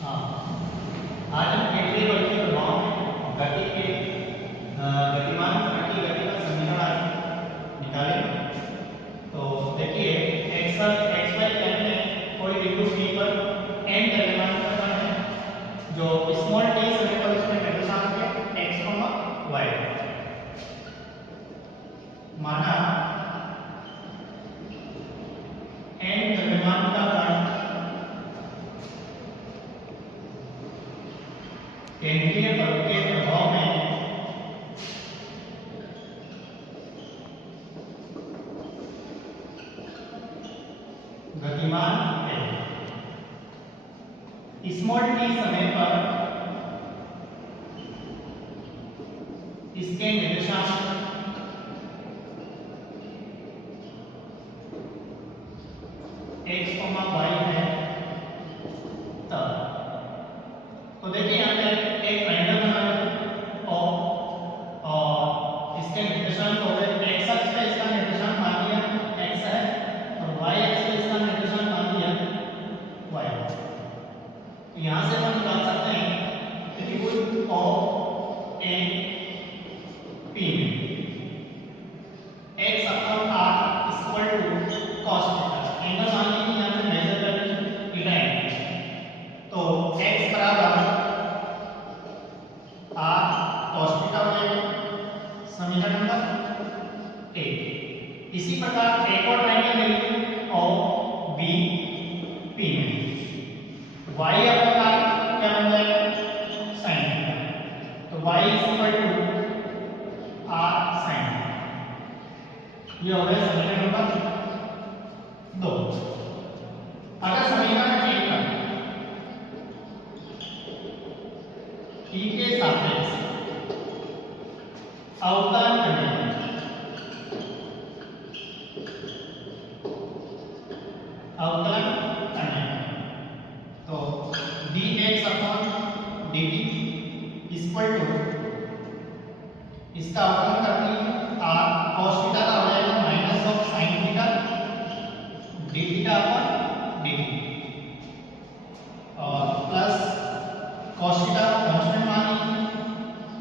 हाँ, आज हम केंद्रीय बल के प्रभाव में गति के गतिमान कण की गति का समीकरण आज निकालेंगे। तो देखिए एक्स वाई प्लेन में कोई बिंदु P पर n द्रव्यमान का कण है जो स्मॉल t समय पर उसमें निर्देशांक है x, y। माना n द्रव्यमान का कण केंद्रीय बल के प्रभाव में गतिमान है। स्मॉल t समय पर इसके निर्देशांक x, y है तब। तो देखिए यहाँ पे एक ट्रायंगल बना है और इसके निर्देशांक हो गए x अक्ष पे इसका निर्देशांक मान लिया x है और y अक्ष पे इसका निर्देशांक मान लिया y। तो यहाँ से हम निकाल सकते हैं त्रिभुज OAP में x upon r equal to cos theta. Angle मान लीजिए यहाँ पे मेजर कर लीजिए थीटा एंगल। तो x बराबर r cos थीटा हो जाएगा समीकरण नंबर 1। इसी प्रकार एक और ट्रायंगल ले लीजिए OBP में y अपॉन r क्या बन जाएगा sin थीटा। तो y equal to r sin theta. ये हो गया समीकरण नंबर 2। अगर समीकरण 1 का t के सापेक्ष अवकलन करने तो dx upon dt equal to इसका अवकलन करते हैं r cos थीटा का हो जाएगा minus of sin theta d theta upon dt और प्लस cos थीटा कांस्टेंट मान लीजिए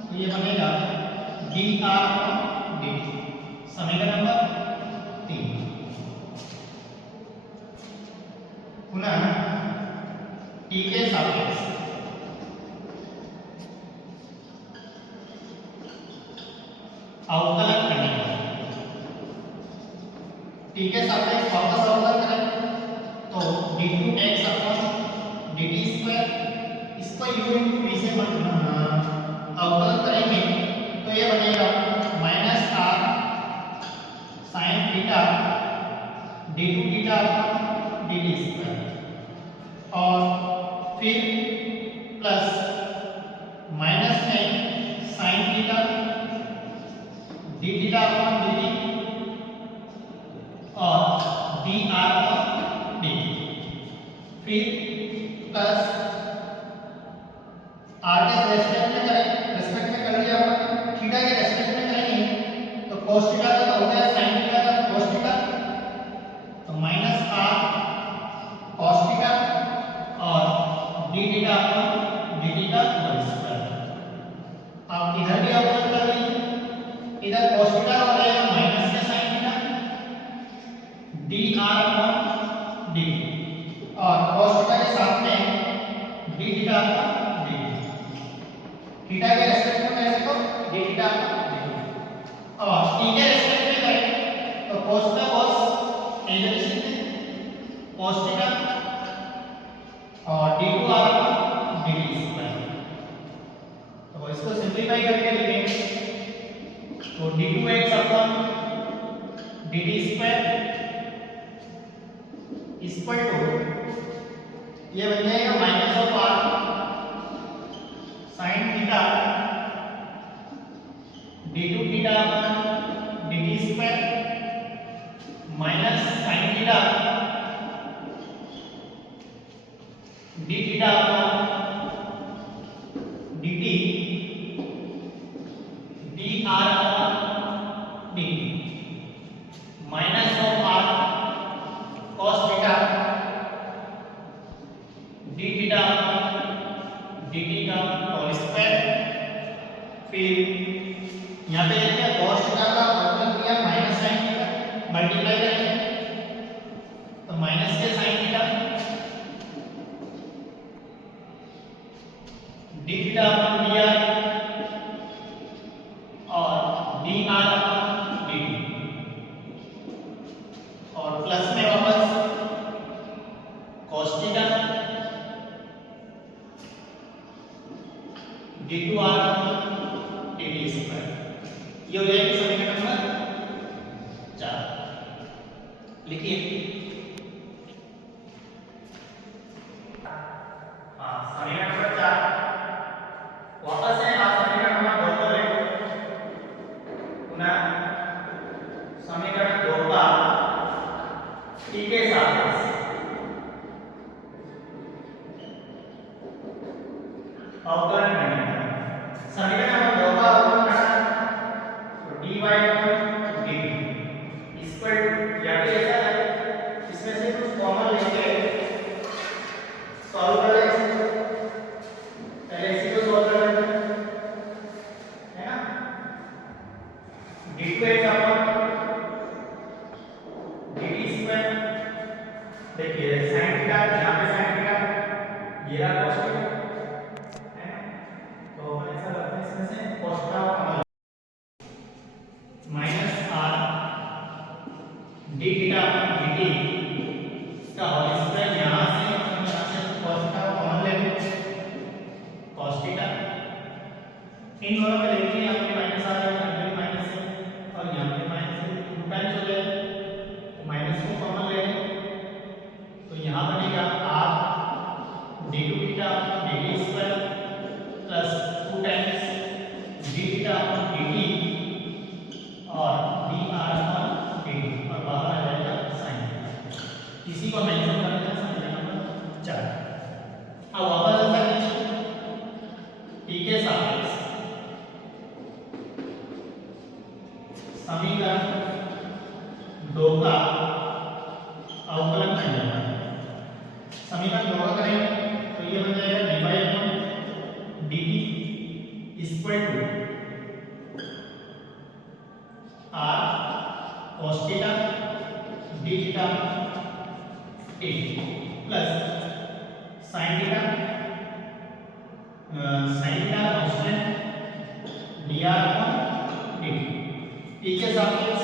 तो ये बनेगा dr अपॉन dt समीकरण नंबर 3। पुनः t के सापेक्ष अवकलन करने t के सापेक्ष वापस अवकलन करें तो d2x अपॉन dt स्क्वायर इसको u into v से अवकलन करेंगे तो ये बनेगा minus r sin theta d2 theta upon dt square और फिर प्लस माइनस में sin theta d theta upon dt और dr अपॉन dt फिर प्लस r के रेस्पेक्ट में करें रेस्पेक्ट में कर लिया अपन थीटा के रेस्पेक्ट में करेंगे तो cos थीटा का तो हो गया sin थीटा का cos थीटा तो माइनस r cos थीटा और d थीटा अपॉन dt का होल स्क्वायर। आप इधर भी अवकलन कर लीजिए इधर cos थीटा हो जाएगा माइनस में sin theta dr upon dt और cos थीटा के साथ में d theta upon dt theta के रेस्पेक्ट में करें तो d थीटा अपॉन dt और t के रेस्पेक्ट में करें तो cos में cos इधर से cos थीटा और d2r अपॉन dt स्क्वायर। तो इसको सिंपलीफाई करके लिखेंगे तो d2x upon dt square equal to ये बन जाएगा minus of r sin theta d2 theta upon dt square minus sin theta d theta upon dt dr upon dt minus of r cos theta d theta dt का whole square. फिर यहाँ पे देखिए cos theta का मतलब किया minus sine theta, multiply करेंगे तो माइनस के sine theta d theta upon dr और dr अपॉन dt और प्लस में वापस cos theta d2r upon dt square. ये हो जाएगी समीकरण नंबर 4। लिखिए। हाँ, समीकरण नंबर 4 वापस से आप समीकरण नंबर 2 को ले पुनः समीकरण 2 का t के सापेक्ष अवकलन करना है। समीकरण नंबर 2 का अवकलन करना तो dy अपॉन dt इक्वल या फिर ऐसा है इसमें से कुछ कॉमन लेके सॉल्व कर लेंगे। पहले इसी को सॉल्व कर लेते हैं, है ना। d2x upon dt square. देखिए sin थीटा यहाँ पे sin थीटा ये रहा cos थीटा, है ना। तो अपन ऐसा करते हैं इसमें से cos theta common minus r d theta upon dt इसका होल स्क्वायर। यहाँ से अपन यहाँ से cos थीटा कॉमन लेंगे cos थीटा। इन दोनों में देखिए यहाँ पे माइनस आ रहा है, यहाँ पे माइनस है और यहाँ पे माइनस है, टू टाइम्स हो जाएगा तो माइनस को कॉमन ले लें तो यहाँ बनेगा r d2 theta upon dt square plus 2 times d theta upon dt और dr अपॉन dt और बाहर आ जाएगा sin थीटा। इसी को मेंशन करते हैं समीकरण नंबर 4। अब वापस ऐसा t के सापेक्ष समीकरण 2 का अवकलन करना है। समीकरण 2 का करेंगे तो ये बन जाएगा dy upon dt equal to r cos theta d theta t plus sin theta constant dr upon dt t के सापेक्ष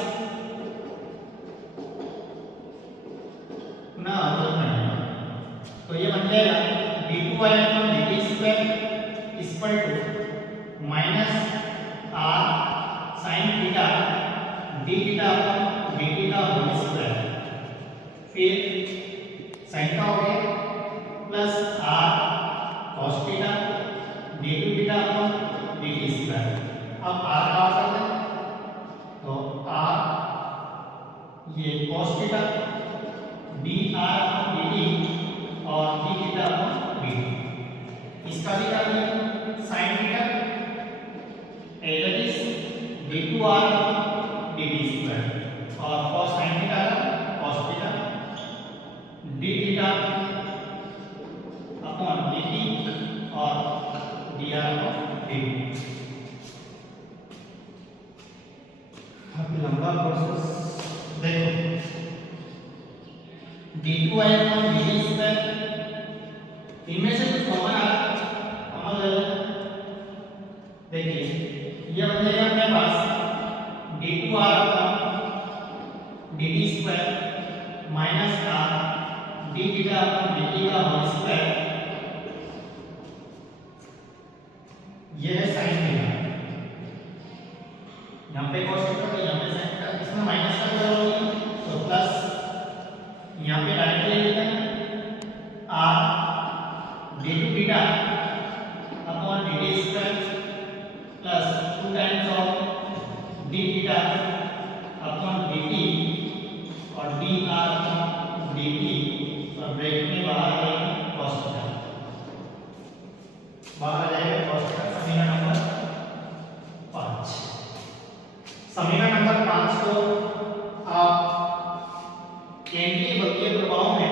पुनः अवकलन करना। तो ये बन जाएगा d2y upon dt square equal to minus r sin theta d theta upon dt का होल स्क्वायर। फिर sin का हो गया plus r cos theta d2 theta upon dt square. अब r का कर दें तो r ये cos theta dr upon dt और d थीटा अपॉन dt इसका भी कर दिया sin theta that is d2r upon dt square और cos sin थीटा का cos theta d theta upon dt और dr अपॉन dt। अब लंबा प्रोसेस देखो d2y अपॉन dt स्क्वायर इनमें से कुछ कॉमन आ कॉमन ले लो। देखिए ये बन जाएगा अपने पास d2r upon dt square minus r d theta upon dt का होल स्क्वायर। ये है sin थीटा, यहाँ पे cos थीटा तो यहाँ पे sin थीटा, इसमें माइनस का जरूर नहीं तो प्लस यहाँ पे डायरेक्ट ले लेते हैं r d2 theta upon dt square plus 2 times of d theta upon dt और dr अपॉन dt और ब्रैकेट में बाहर आ जाएगा cos थीटा, बाहर आ जाएगा cos थीटा। समीकरण नंबर 5। समीकरण नंबर 5 को आप केंद्रीय बल के प्रभाव में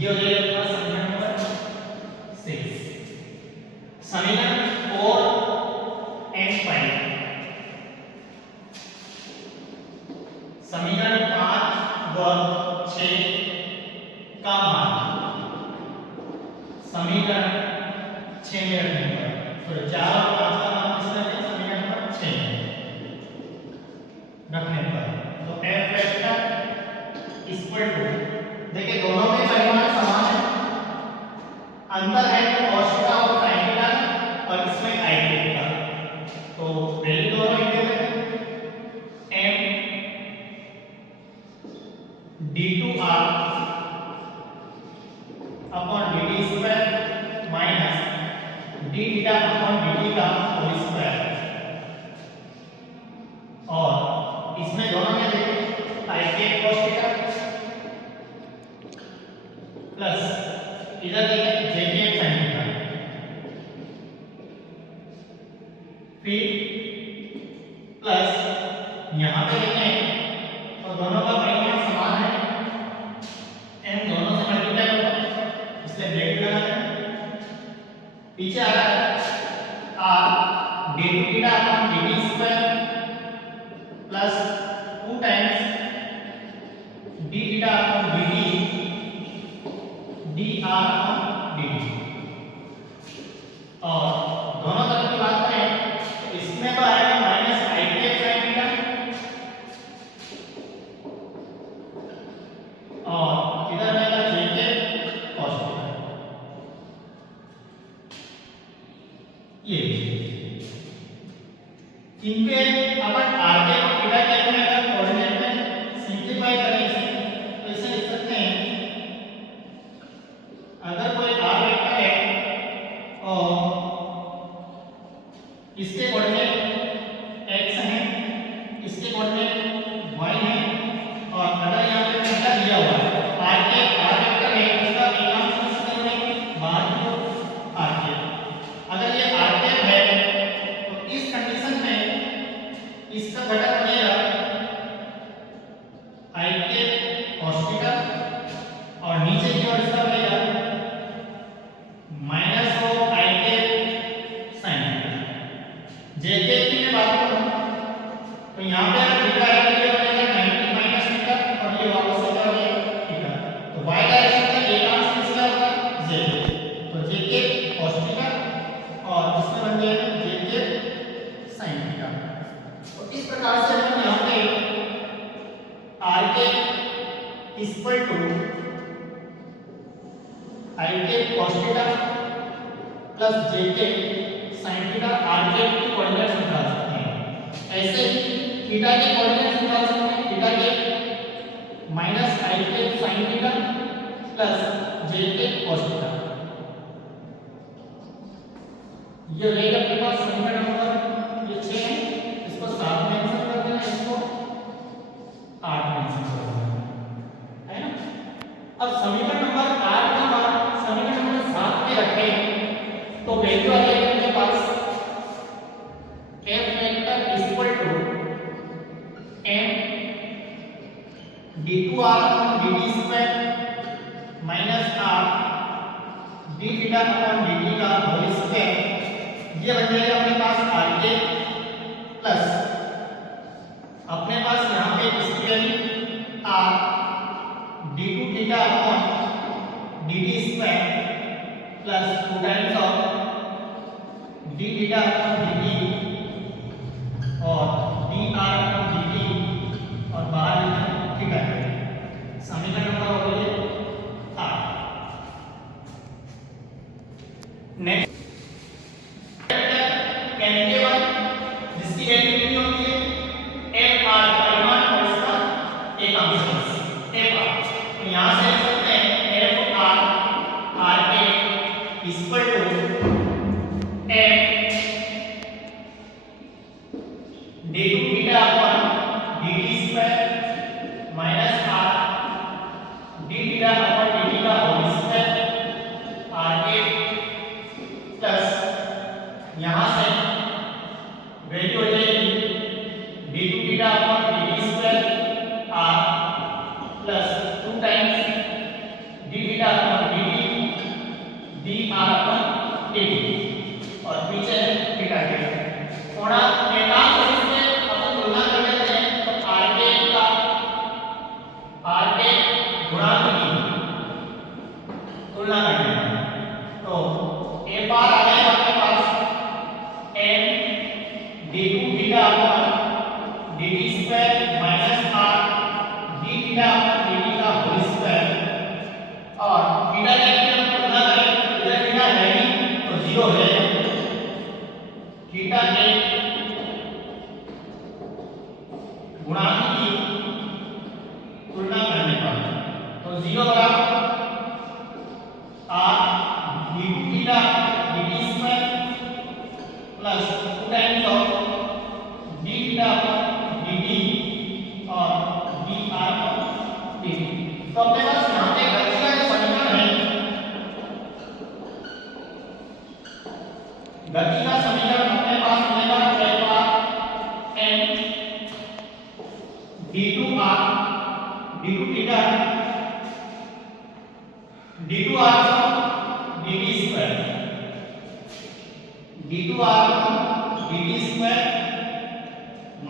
ये हो जाएगा अपना समीकरण नंबर 6। समीकरण 4 and 5, समीकरण 5 व 6 का मान समीकरण 6 में रखने पर, तो 4 और 5 का मान किस तरह है, समीकरण नंबर 6 में रखने पर, तो f वेक्टर इक्वल टू, देखिए दोनों में परिमाण समान है, अंतर है cos थीटा और sin थीटा और इसमें i थीटा, तो वैल्यू दोनों इक्वल है। m d2r upon dt square minus d theta upon dt का होल स्क्वायर, और इसमें दोनों में देखिए i के cos थीटा प्लस इधर देखिए j के sin थीटा, फिर प्लस यहाँ पे देखें तो दोनों का परिमाण समान है, m दोनों से मल्टीप्लाई होगा इसलिए ब्रैकेट लगा दें, पीछे आ रहा है r d2 theta upon dt square plus 2 times d theta upon dt dr upon dt, और दोनों तरफ की बात करें तो इसमें तो आएगा माइनस i के sin थीटा और इधर आएगा j के cos थीटा, ये इनके अपन r के और थीटा के अपने अगर कोऑर्डिनेट में सिंपलीफाई करें इसे, तो इसे लिख सकते हैं, अगर कोई r वेक्टर है और इसके कोऑर्डिनेट x है, इसके कोऑर्डिनेट y है, और अगर यहाँ पे थीटा दिया हुआ है, r वेक्टर है, इसका एकांश किसके बनेंगे, बाहर की ओर r के, अगर ये r है तो इस कंडीशन में इसका घटक बनेगा i के cos थीटा और नीचे की ओर इसका बनेगा माइनस ऑफ i के sin थीटा। j के की मैं बात करूं तो यहाँ पे अगर थीटा है तो ये बनेगा 90 माइनस थीटा और ये वापस से क्या हो जाएगा थीटा, तो y डायरेक्शन का एकांश किसका होगा, j, तो j के cos थीटा और इसमें बन जाएगा j के sin थीटा। तो इस प्रकार से हम यहाँ पे r के इक्वल टू i के cos थीटा प्लस j के sin थीटा r के कोऑर्डिनेट्स निकाल सकते हैं, ऐसे ही थीटा के कोऑर्डिनेट्स निकाल सकते हैं, थीटा के माइनस i के sin थीटा प्लस j के cos थीटा, ये रहेगा आपके पास समीकरण नंबर ये 6 है, इसको 7 मेंशन कर देना, इसको 8 मेंशन कर देना, है ना। अब समीकरण नंबर 8 का मान समीकरण नंबर 7 में रखें तो वैल्यू आ जाएगी अपने पास f vector equal to m d2r upon dt square minus r d theta upon dt का होल स्क्वायर, ये बन जाएगा अपने पास r के प्लस अपने पास यहाँ पे इसकी value r d2 theta upon dt square plus 2 times of d theta upon dt और dr अपॉन dt और बाहर लिखा थीटा, समीकरण नंबर हो गया 8। नेक्स्ट n1 जिसकी वैल्यू कितनी होती है fr, परिमाण और इसका एकांश fr, तो यहां से लिख सकते हैं fr r के equal to f d2 theta upon dt square minus r d theta upon dt का होल स्क्वायर r के प्लस यहां से वैल्यू हो जाएगी d2 theta upon dt square r plus 2 times d theta upon d2 theta upon dt square minus r d theta upon dt का whole square और theta का हम तुलना करें इधर थीटा है नहीं तो 0 हो जाएगा थीटा के गुणांक की तुलना करने पर तो 0 बराबर r d2 theta dt square plus 2 times of d theta upon dt और dr अपॉन dt। तो अपने पास यहाँ पे गति का जो समीकरण है गति का समीकरण अपने पास मिलेगा कैलकुला n d2r d2 theta d2r dt square d2r dt square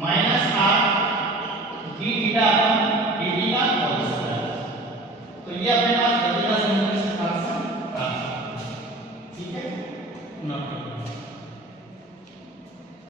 minus r d theta upon dt का होल स्क्वायर। तो ये अपने पास गति का समीकरण प्राप्त ठीक है।